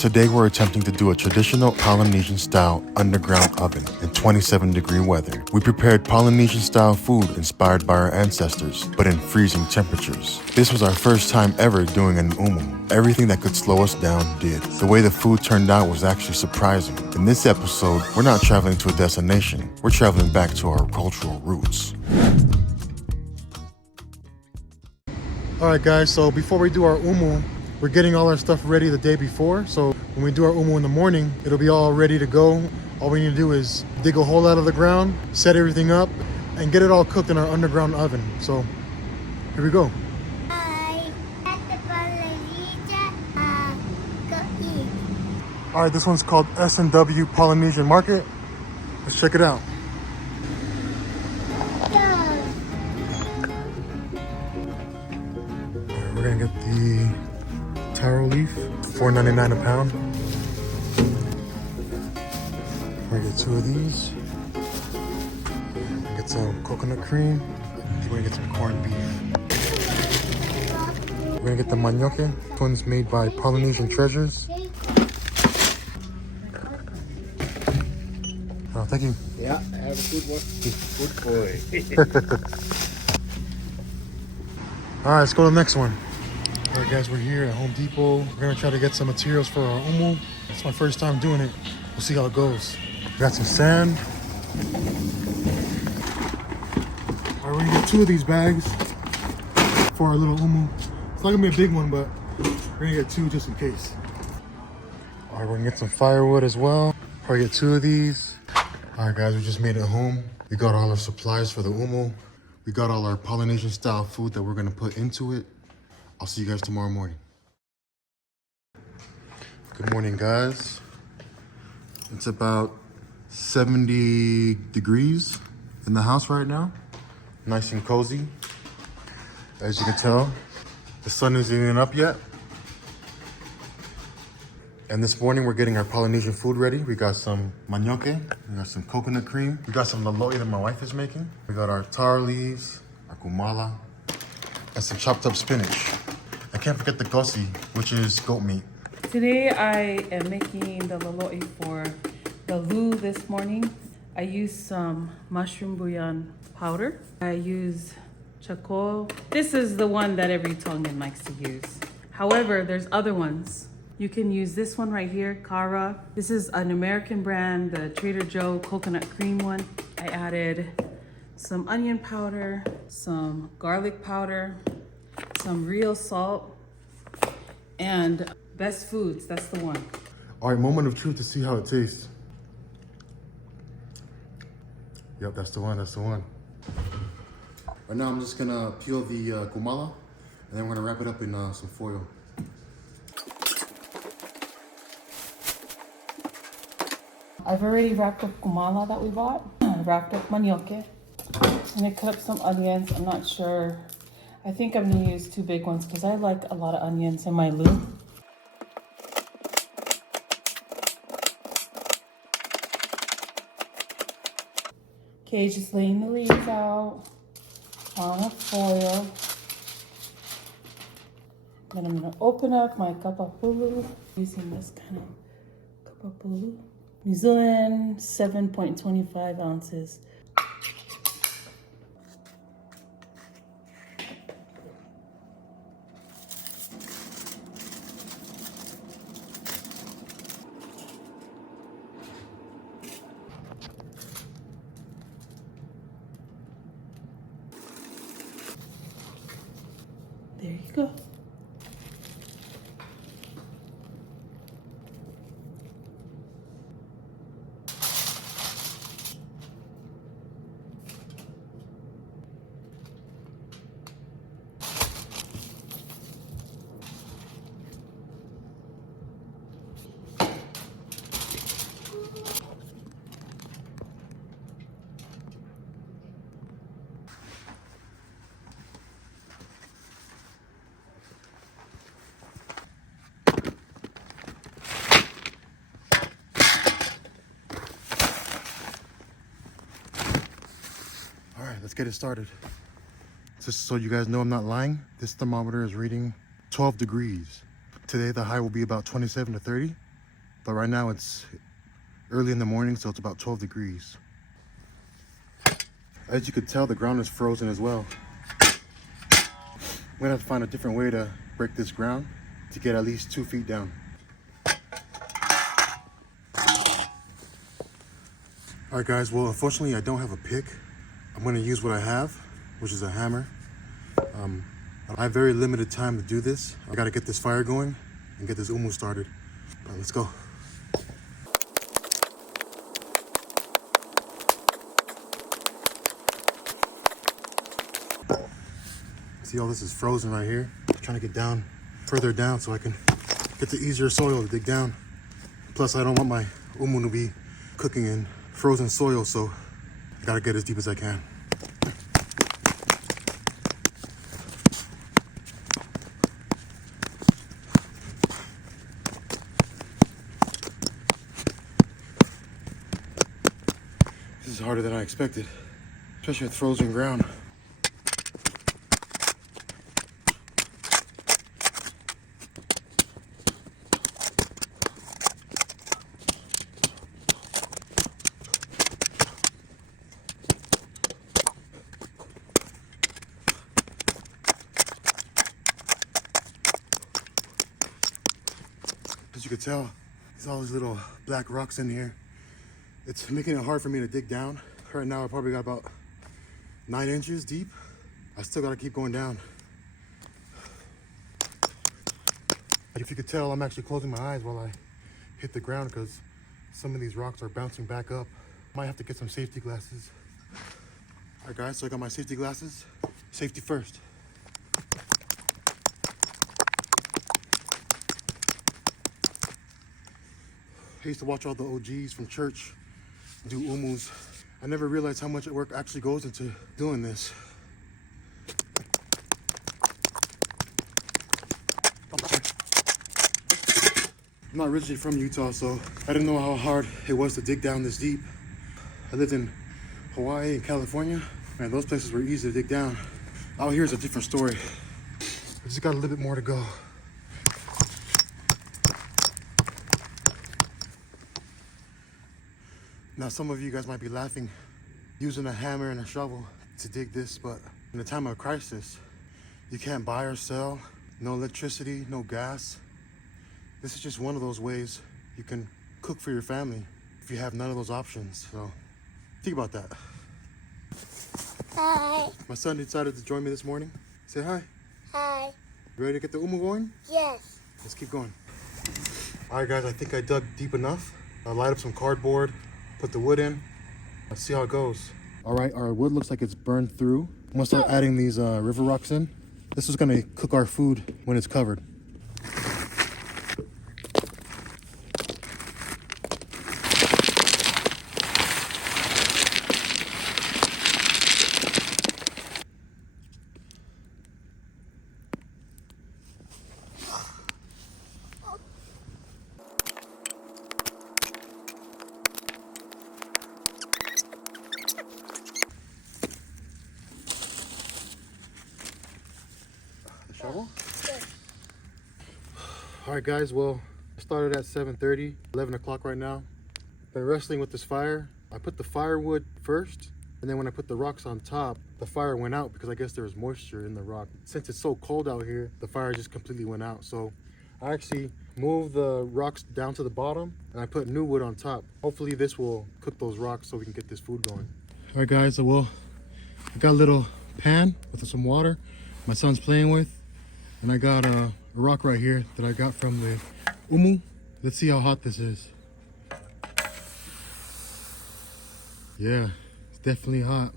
Today we're attempting to do a traditional Polynesian style underground oven in 27-degree weather. We prepared Polynesian style food inspired by our ancestors, but in freezing temperatures. This was our first time ever doing an umu. Everything that could slow us down did. The way the food turned out was actually surprising. In this episode, we're not traveling to a destination, we're traveling back to our cultural roots. Alright guys, so before we do our umu, we're getting all our stuff ready the day before. So when we do our umu in the morning, it'll be all ready to go. All we need to do is dig a hole out of the ground, set everything up, and get it all cooked in our underground oven. So here we go. Alright, this one's called S&W Polynesian Market. Let's check it out. Alright, we're gonna get the taro leaf, $4.99 a pound. We're gonna get 2 of these. Get some coconut cream. We're gonna get some corned beef. We're gonna get the manioke. This one's made by Polynesian Treasures. Oh, thank you. Yeah, have a good one. Good boy. All right, let's go to the next one. All right, guys, we're here at Home Depot. We're gonna try to get some materials for our umu. It's my first time doing it. We'll see how it goes. We got some sand. All right, we're gonna get 2 of these bags for our little umu. It's not gonna be a big one, but we're gonna get 2 just in case. All right, we're gonna get some firewood as well. Probably get 2 of these. All right, guys, we just made it home. We got all our supplies for the umu. We got all our Polynesian style food that we're gonna put into it. I'll see you guys tomorrow morning. Good morning, guys. It's about 70 degrees in the house right now. Nice and cozy. As you can tell, the sun isn't even up yet. And this morning we're getting our Polynesian food ready. We got some manioke, we got some coconut cream, we got some loloi that my wife is making. We got our taro leaves, our kumala, and some chopped up spinach. I can't forget the gosi, which is goat meat. Today I am making the loloi for the lu this morning. I use some mushroom bouillon powder. I use charcoal. This is the one that every Tongan likes to use. However, there's other ones. You can use this one right here, Cara. This is an American brand, the Trader Joe coconut cream one. I added some onion powder, some garlic powder, some real salt, and Best Foods, that's the one. All right, moment of truth to see how it tastes. Yep, that's the one, that's the one. Right now I'm just gonna peel the kumala, and then we're gonna wrap it up in some foil. I've already wrapped up kumala that we bought. I wrapped up manioke. And I cut up some onions. I'm not sure. I think I'm gonna use 2 big ones because I like a lot of onions in my lu. Okay, just laying the leaves out on a foil. Then I'm gonna open up my kapapulu using this kind of kapapulu. New Zealand, 7.25 ounces. There you go. Let's get it started. Just so you guys know I'm not lying, this thermometer is reading 12 degrees. Today the high will be about 27 to 30. But right now it's early in the morning, so it's about 12 degrees. As you could tell, the ground is frozen as well. I'm gonna have to find a different way to break this ground to get at least 2 feet down. All right guys, well unfortunately I don't have a pick. I'm gonna use what I have, which is a hammer. I have very limited time to do this. I gotta get this fire going and get this umu started. All right, let's go. See, all this is frozen right here. I'm trying to get down, further down so I can get the easier soil to dig down. Plus I don't want my umu to be cooking in frozen soil, so I gotta get as deep as I can. This is harder than I expected, especially with frozen ground. As you can tell, there's all these little black rocks in here. It's making it hard for me to dig down. Right now I probably got about 9 inches deep. I still gotta keep going down. If you could tell, I'm actually closing my eyes while I hit the ground because some of these rocks are bouncing back up. Might have to get some safety glasses. All right guys, so I got my safety glasses. Safety first. I used to watch all the OGs from church do umus. I never realized how much work actually goes into doing this. I'm not originally from Utah, so I didn't know how hard it was to dig down this deep. I lived in Hawaii and California, and those places were easy to dig down. Out here is a different story. I just got a little bit more to go. Now, some of you guys might be laughing, using a hammer and a shovel to dig this, but in a time of crisis, you can't buy or sell, no electricity, no gas. This is just one of those ways you can cook for your family if you have none of those options. So think about that. Hi. My son decided to join me this morning. Say hi. Hi. You ready to get the umu going? Yes. Let's keep going. All right, guys, I think I dug deep enough. I'll light up some cardboard, put the wood in. Let's see how it goes. All right, our wood looks like it's burned through. I'm gonna start adding these river rocks in. This is gonna cook our food when it's covered. Shovel? Yes. All right, guys, well, I started at 7:30, 11 o'clock right now. Been wrestling with this fire. I put the firewood first, and then when I put the rocks on top, the fire went out because I guess there was moisture in the rock. Since it's so cold out here, the fire just completely went out. So I actually moved the rocks down to the bottom, and I put new wood on top. Hopefully this will cook those rocks so we can get this food going. All right, guys, so I got a little pan with some water my son's playing with. And I got a rock right here that I got from the umu. Let's see how hot this is. Yeah, it's definitely hot.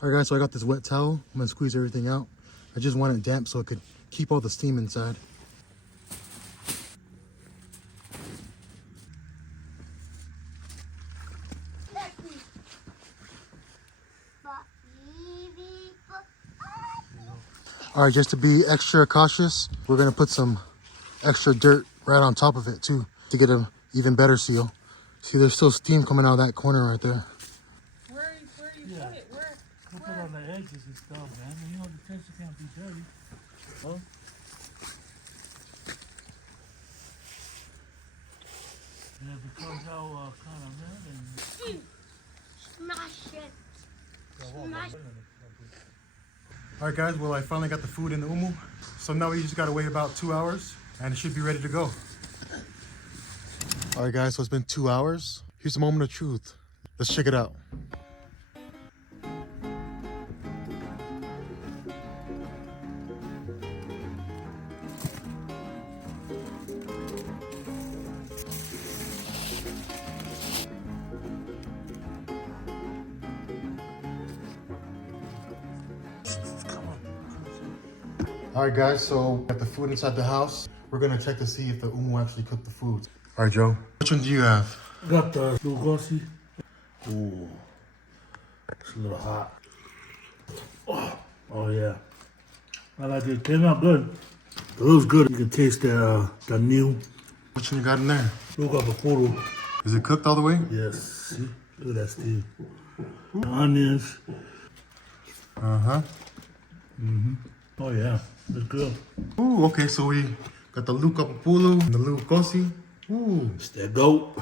All right guys, so I got this wet towel. I'm gonna squeeze everything out. I just want it damp so it could keep all the steam inside. All right, just to be extra cautious, we're gonna put some extra dirt right on top of it too to get an even better seal. See, there's still steam coming out of that corner right there. Where where you Yeah. put it? Where? Look at all the edges and stuff, man. You know the tester can't be dirty. Huh? And if it comes out kind of red and... Smash it. Smash it. All right, guys. Well, I finally got the food in the umu. So now we just gotta wait about 2 hours, and it should be ready to go. All right, guys. So it's been 2 hours. Here's the moment of truth. Let's check it out. All right, guys, so we got the food inside the house. We're gonna check to see if the umu actually cooked the food. All right, Joe, which one do you have? Got the lugosi. Ooh, it's a little hot. Oh yeah, I like it. Came out good. It was good. You can taste the new. Which one you got in there? Look at the photo. Is it cooked all the way? Yes. See? Look at that steam. The onions. Uh-huh. Oh yeah, it's good. Ooh, okay, so we got the lukapapulu and the lukosi. Ooh. It's that goat.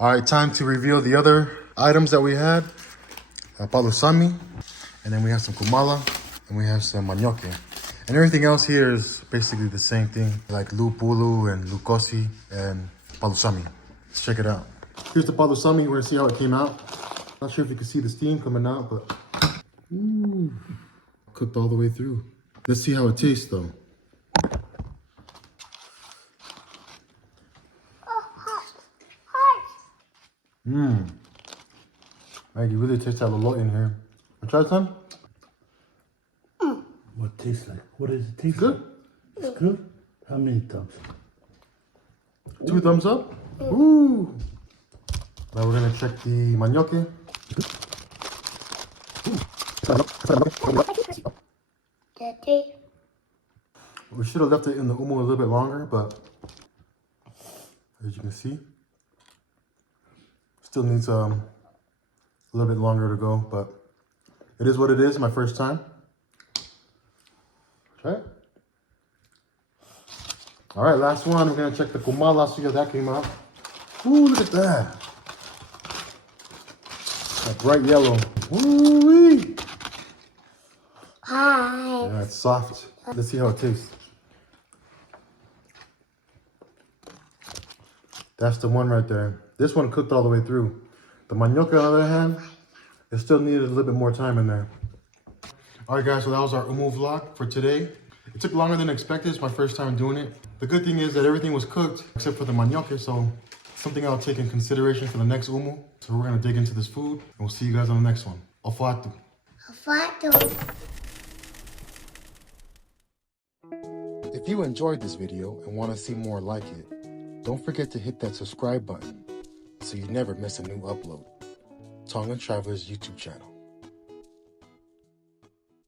All right, time to reveal the other items that we had. Palusami, and then we have some kumala, and we have some manioke. And everything else here is basically the same thing, like lupulu and lukosi and palusami. Let's check it out. Here's the palusami. We're gonna see how it came out. Not sure if you can see the steam coming out, but ooh, cooked all the way through. Let's see how it tastes, though. Maggie, really tastes that lolo in here. Want to try some? What it tastes like? What does it taste Good. like? It's good? How many thumbs? 2 thumbs up. Ooh. Now we're gonna check the manioke. Daddy. We should have left it in the umu a little bit longer, but as you can see, still needs a little bit longer to go, but it is what it is. My first time. Try it. All right, last one. We're gonna check the kumala, see how that came out. Ooh, look at that. That bright yellow. Ooh-wee. Hi. Yeah, it's soft. Let's see how it tastes. That's the one right there. This one cooked all the way through. The manioca, on the other hand, it still needed a little bit more time in there. All right, guys, so that was our umu vlog for today. It took longer than expected. It's my first time doing it. The good thing is that everything was cooked except for the manioca, so something I'll take in consideration for the next umu. So we're gonna dig into this food, and we'll see you guys on the next one. Ofatu. If you enjoyed this video and want to see more like it, don't forget to hit that subscribe button so you never miss a new upload. Tongan Travelers YouTube channel.